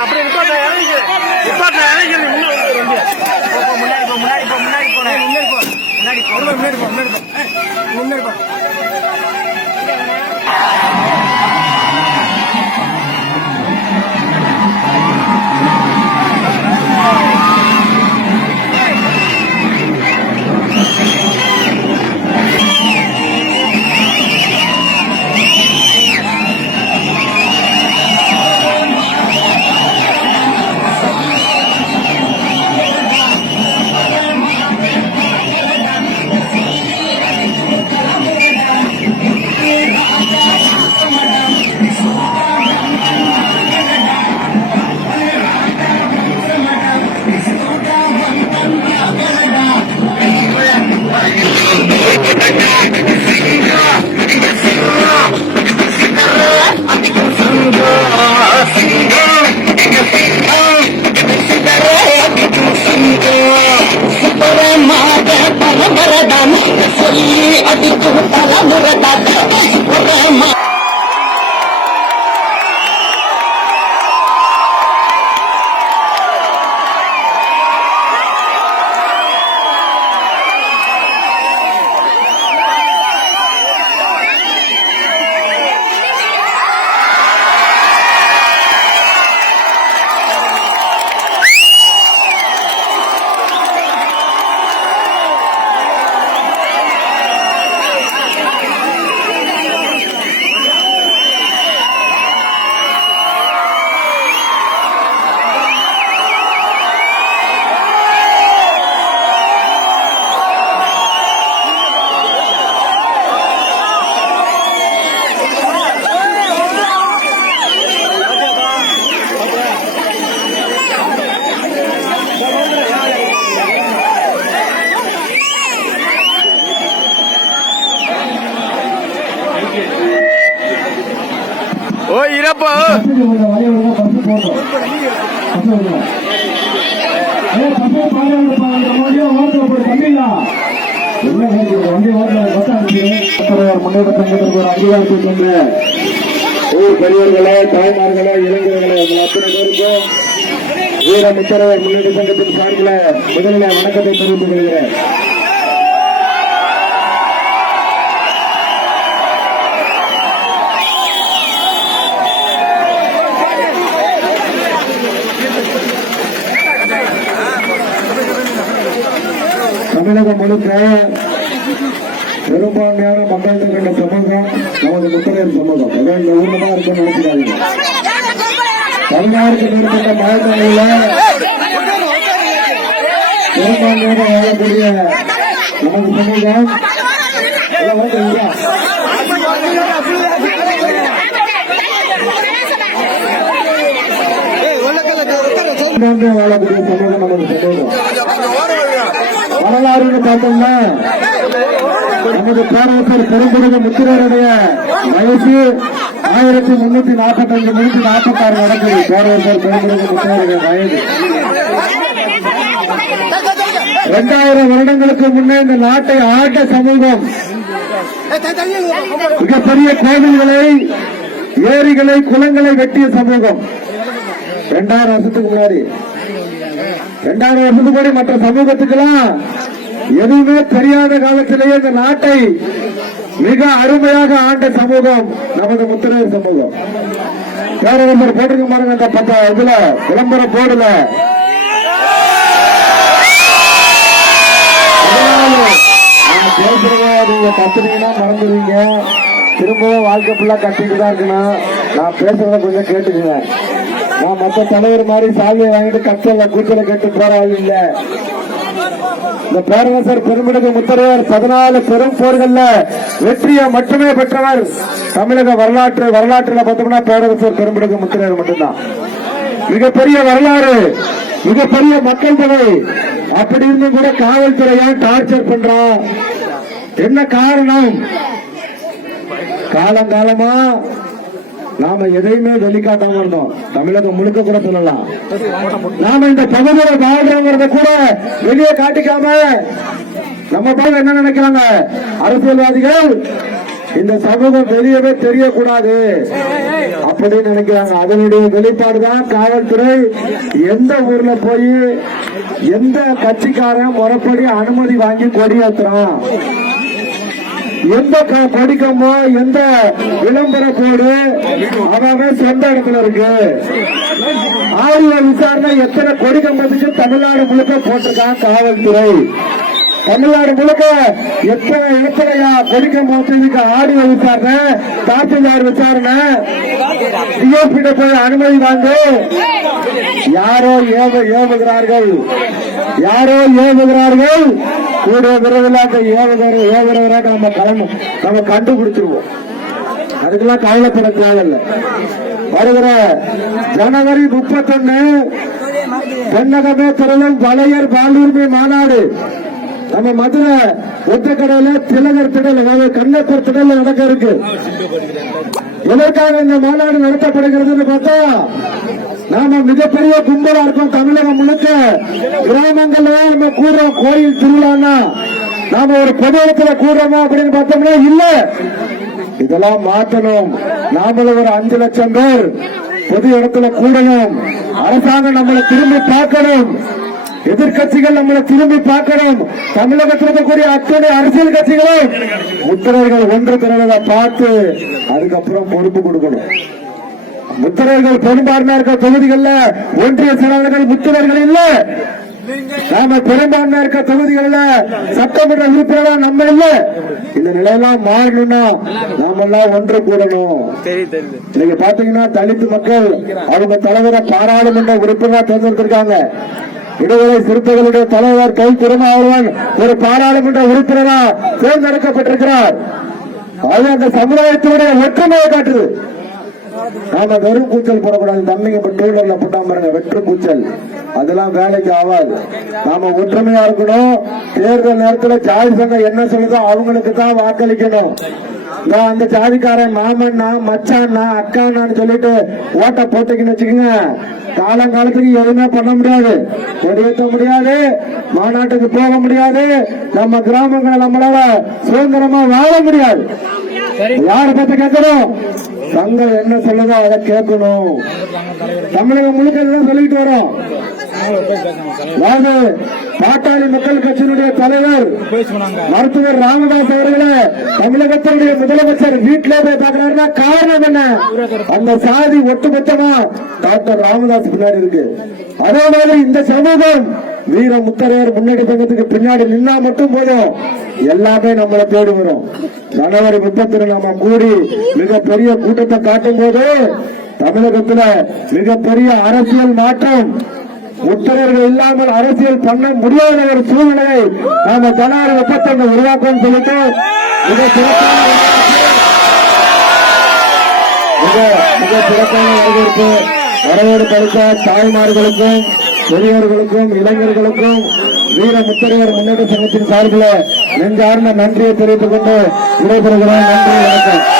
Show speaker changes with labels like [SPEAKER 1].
[SPEAKER 1] அப்படி நிப்பாட்ட இறங்கி நிப்பாட்ட இறங்கி முன்னாடி போ முன்னாடி போ. முன்னாடி போ. முன்னாடி போ. முன்னாடி போ முன்னாடி போ. முன்னாடி போ. முன்னாடி போ. ஓ
[SPEAKER 2] கொண்டு ஊர் பெரியவர்களே தாய்மார்களே இளைஞர்களே அத்தனை பேருக்கும் வீர முத்தரவர் முன்னேற்ற சங்கத்தின் சார்பில் முதலில் வணக்கத்தை தெரிவித்துக் கொள்கிறேன். தமிழகம் முழுக்க பெரும்பான்மையான மக்கள் கொண்ட சமூகம் நமது முத்தரையர் சமூகம். அதான் இந்த ஊர்ல தான் இருக்குன்னு நினைக்கிறாங்க பதினாறுக்கு மேற்பட்ட மாவட்டங்களில் பெரும்பான்மையாக வாழக்கூடிய நமது சமூகம் வாழக்கூடிய சமூகம் நமது சமூகம். வரலாறுன்னு பார்த்தோம்னா நமது பேரரசர் பெரும்புடுக முத்திரருடைய வயசு ஆயிரத்தி முன்னூத்தி நாற்பத்தி அஞ்சு முன்னூத்தி நாற்பத்தி ஆறு நடக்குது. பேரரசர் பெரும்புடுக முத்திரருடைய வயது. இரண்டாயிரம் வருடங்களுக்கு முன்னே இந்த நாட்டை ஆட்ட சமூகம் மிகப்பெரிய கோவில்களை ஏரிகளை குளங்களை வெட்டிய சமூகம். இரண்டாயிரம் வருஷத்துக்கு முன்னாடி இரண்டாயிரம் வருஷத்துக்கு முன்னாடி மற்ற சமூகத்துக்கெல்லாம் எதுவுமே தெரியாத காலத்திலேயே இந்த நாட்டை மிக அருமையாக ஆண்ட சமூகம் நமது முத்திரையர் சமூகம். பேரரசர் போட்டிருக்க பாருங்க இந்த பத்த இதுல விளம்பர போர்டுல. நீங்க கத்துனீங்கன்னா மறந்துடுவீங்க. திரும்பவும் வாழ்க்கை ஃபுல்லா கத்திட்டு தான் இருக்கணும். நான் பேசுறத கொஞ்சம் கேட்டுக்குவேன் மற்ற தலைவர் மாதிரி சாவியை வாங்கிட்டு கத்தல கூச்சல கேட்டு போற இல்ல. இந்த பேரரசர் பெருமிடுக்கு முத்தரையர் பதினாலு பெரும் போர்கள்ல வெற்றியை மட்டுமே பெற்றவர் தமிழக வரலாற்று வரலாற்றுல பார்த்தோம்னா பேரரசர் பெருமிடுக்கு முத்தரையர் மட்டும்தான். மிகப்பெரிய வரலாறு மிகப்பெரிய மக்கள் தொகை. அப்படி இருந்தும் கூட காவல்துறை ஏன் டார்ச்சர் பண்றான் என்ன காரணம்? காலங்காலமா நாம எதையுமே வெளிக்காட்டாம இருந்தோம். தமிழகம் முழுக்க கூட சொல்லலாம். நாம இந்த பகுதியில வாழ்றோங்கிறத கூட வெளியே காட்டிக்காம நம்ம போல என்ன நினைக்கிறாங்க? அரசியல்வாதிகள் இந்த சமூகம் வெளியவே தெரியக்கூடாது அப்படின்னு நினைக்கிறாங்க. அதனுடைய வெளிப்பாடுதான் காவல்துறை. எந்த ஊர்ல போய் எந்த கட்சிக்காரன் முறைப்படி அனுமதி வாங்கி கொடியேற்றுறான் எந்த க- எந்த விளம்பர போடு அவன் சொந்த இடத்துல இருக்கு. ஆடியோ விசாரணை எத்தனை கொடிக்கம்பத்துக்கு தமிழ்நாடு முழுக்க போட்டிருக்கான் காவல்துறை. தமிழ்நாடு முழுக்க எத்தனை எத்தனையா கொடிக்கம்பத்துக்கு ஆடியோ விசாரணை? தாசில்தார் விசாரணை? டிஎஸ்பி போய் அனுமதி வாங்க. யாரோ ஏவ ஏவுகிறார்கள். யாரோ ஏவுகிறார்கள். கூட விரைவில் அந்த ஏவுகிற ஏவுகிறவராக நம்ம கலந்து நம்ம கண்டுபிடிச்சிருவோம். அதுக்கெல்லாம் கவலைப்பட தேவையில்லை. வருகிற ஜனவரி முப்பத்தொன்னு தென்னகமே திரளும் வளையர் பாலூர்மை மாநாடு. நம்ம மதுரை ஒத்தக்கடையில திலகர் திடல் அதாவது கண்ணப்பர் திடல் நடக்க இருக்கு. எதற்காக இந்த மாநாடு நடத்தப்படுகிறதுன்னு பார்த்தா நாம மிகப்பெரிய கும்பலா இருக்கோம் தமிழகம் முழுக்க. கிராமங்கள்ல நம்ம கூடுறோம். கோயில் திருவிழான்னா நாம ஒரு பொது இடத்துல கூடுறோமா அப்படின்னு பார்த்தோம்னா இல்ல. இதெல்லாம் மாற்றணும் நாமளும் ஒரு அஞ்சு லட்சம் பேர் பொது இடத்துல கூடணும். அரசாங்கம் நம்மளை திரும்பி பார்க்கணும். எதிர்கட்சிகள் நம்மளை திரும்பி பார்க்கணும். தமிழகத்தில் இருக்கக்கூடிய அத்தனை அரசியல் கட்சிகளும் உத்தரவுகள் ஒன்று திரளதை பார்த்து அதுக்கப்புறம் பொறுப்பு கொடுக்கணும். முத்திரர்கள் பெரும்பான்மையா இருக்க தொகுதிகள்ல ஒன்றிய செயலாளர்கள் முத்திரர்கள் இல்ல. நாம பெரும்பான்மையா இருக்க தொகுதிகள்ல சட்டமன்ற உறுப்பினர்கள் நம்ம இல்ல. இந்த நிலையெல்லாம் மாறணும்னா நாம எல்லாம் ஒன்று கூடணும். நீங்க பாத்தீங்கன்னா தலித் மக்கள் அவங்க தலைவரை பாராளுமன்ற உறுப்பினரா தேர்ந்தெடுத்திருக்காங்க. இடைவெளி சிறுத்தைகளுடைய தலைவர் கை திருமாவளவன் ஒரு பாராளுமன்ற உறுப்பினரா தேர்ந்தெடுக்கப்பட்டிருக்கிறார். அது அந்த சமுதாயத்தினுடைய ஒற்றுமையை காட்டுது. நாம வெறும் கூச்சல் போடக்கூடாது. தம்பிங்க இப்ப டூ போட்டா பாருங்க வெற்று கூச்சல். அதெல்லாம் வேலைக்கு ஆகாது நாம ஒற்றுமையா இருக்கணும். தேர்தல் நேரத்துல ஜாதி சங்கம் என்ன சொல்லுதோ அவங்களுக்கு தான் வாக்களிக்கணும். நான் அந்த ஜாதிக்காரன் மாமன்னா மச்சான்னா அக்கான்னு சொல்லிட்டு ஓட்ட போட்டுக்கின்னு வச்சுக்கோங்க. காலங்காலத்துக்கு எதுவுமே பண்ண முடியாது. கொடியேற்ற முடியாது. மாநாட்டுக்கு போக முடியாது. நம்ம கிராமங்களை நம்மளால சுதந்திரமா வாழ முடியாது. யார் பத்தி கேட்கணும்? சங்கம் என்ன சொல்லுதோ அதை கேட்கணும். தமிழகம் முழுக்க இதுதான் சொல்லிட்டு வரோம். பாட்டாளி மக்கள் கட்சியினுடைய தலைவர் மருத்துவர் ராமதாஸ் அவர்களை தமிழகத்தினுடைய முதலமைச்சர் வீட்டிலே போய் பாக்குறாருன்னா காரணம் என்ன? அந்த சாதி ஒட்டுமொத்தமா டாக்டர் ராமதாஸ் பின்னாடி இருக்கு. அதே மாதிரி இந்த சமூகம் வீர முத்தரையர் முன்னேற்ற சங்கத்துக்கு பின்னாடி நின்னா மட்டும் போதும். எல்லாமே நம்மளை தேடி வரும். ஜனவரி முப்பத்தி நாம கூடி மிகப்பெரிய கூட்டத்தை காட்டும் போது தமிழகத்துல மிகப்பெரிய அரசியல் மாற்றம். உத்தரவுகள் இல்லாமல் அரசியல் பண்ண முடியாத ஒரு சூழ்நிலையை நாம ஜனவரி முப்பத்தொன்னு உருவாக்கம் சொல்லிட்டு மிக சிறப்பான வரவேற்பு. வரவேற்பு அளித்த தாய்மார்களுக்கும் பெரியவர்களுக்கும் இளைஞர்களுக்கும் வீர முத்தரையர் முன்னேற்ற சங்கத்தின் சார்பில் நெஞ்சார்ந்த நன்றியை தெரிவித்துக் கொண்டு விடைபெறுகிறோம் நன்றி வணக்கம்.